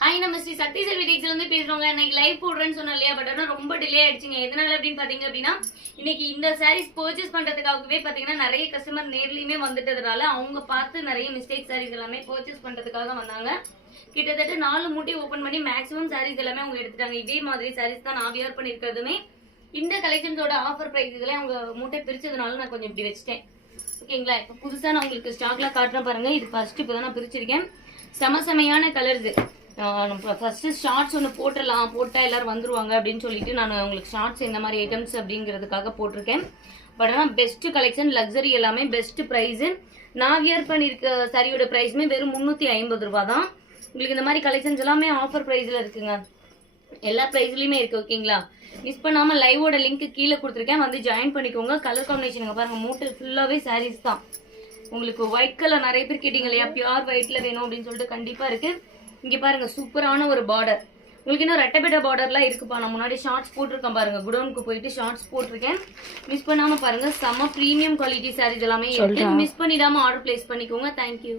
Hi நம்ம ஸ்ரீ சக்தி செல்வி டெக்ஸ்ல இருந்து பேசுறோங்க. இன்னைக்கு லைவ் போடுறேன்னு சொன்னேன் இல்லையா, பட் ஆனா ரொம்ப டிலே ஆயிடுச்சுங்க. எதனால அப்படின்னு பாத்தீங்க அப்படின்னா, இன்னைக்கு இந்த சாரீஸ் பர்ச்சேஸ் பண்றதுக்காகவே பாத்தீங்கன்னா நிறைய கஸ்டமர் நேர்லயுமே வந்துட்டதுனால அவங்க பார்த்து நிறைய மிஸ்டேக் சாரீஸ் எல்லாமே பர்ச்சேஸ் பண்றதுக்காக வந்தாங்க. கிட்டத்தட்ட 4 மூட்டை ஓபன் பண்ணி மேக்ஸிமம் சாரீஸ் எல்லாமே அவங்க எடுத்துட்டாங்க. இதே மாதிரி சாரீஸ் தான் நான் வியர் பண்ணிருக்கிறதுமே. இந்த கலெக்ஷன்ஸோட ஆஃபர் பிரைஸ் இதெல்லாம் அவங்க மூட்டை பிரிச்சதுனால நான் கொஞ்சம் இப்படி வச்சுட்டேன். ஓகேங்களா, இப்போ புதுசா நான் உங்களுக்கு ஸ்டாக்ல காட்டுறேன் பாருங்க. இது ஃபர்ஸ்ட் இப்பதான் நான் பிரிச்சிருக்கேன். செமையான கலர்ஸ். ஃபர்ஸ்ட் ஷார்ட்ஸ் ஒன்று போட்டுடலாம், போட்டால் எல்லாரும் வந்துருவாங்க அப்படின்னு சொல்லிட்டு நான் உங்களுக்கு ஷார்ட்ஸ் இந்த மாதிரி ஐட்டம்ஸ் அப்படிங்கிறதுக்காக போட்டிருக்கேன். பட் ஆனால் பெஸ்ட் கலெக்ஷன், லக்ஸரி எல்லாமே பெஸ்ட் ப்ரைஸ். நான் வியர் பண்ணியிருக்க சாரியோட ப்ரைஸுமே வெறும் 350 ரூபா தான். உங்களுக்கு இந்த மாதிரி கலெக்ஷன்ஸ் எல்லாமே ஆஃபர் ப்ரைஸில் இருக்குங்க. எல்லா ப்ரைஸ்லையுமே இருக்கு. ஓகேங்களா, மிஸ் பண்ணாமல் லைவோட லிங்க் கீழே கொடுத்துருக்கேன், வந்து ஜாயின் பண்ணிக்கோங்க. கலர் காம்பினேஷனுங்க பாருங்க, மூட்டை ஃபுல்லாகவே சாரீஸ் தான். உங்களுக்கு ஒயிட் கலர் நிறைய பேர் கேட்டீங்க இல்லையா, பியூர் ஒயிட்ல வேணும் அப்படின்னு சொல்லிட்டு கண்டிப்பாக இருக்கு. இங்க பாருங்க, சூப்பரான ஒரு பார்டர். உங்களுக்கு இன்னும் ரெட்டபெட்ட பார்டர்லாம் இருக்குப்பா. நான் முன்னாடி ஷார்ட்ஸ் போட்டிருக்கேன் பாருங்க, குடோனுக்கு போயிட்டு ஷார்ட்ஸ் போட்டிருக்கேன். மிஸ் பண்ணாம பாருங்க, செம்ம ப்ரீமியம் குவாலிட்டி சாரீஸ் எல்லாமே இருக்கு. மிஸ் பண்ணிடாம ஆர்டர் பிளேஸ் பண்ணிக்கோங்க. தேங்க்யூ.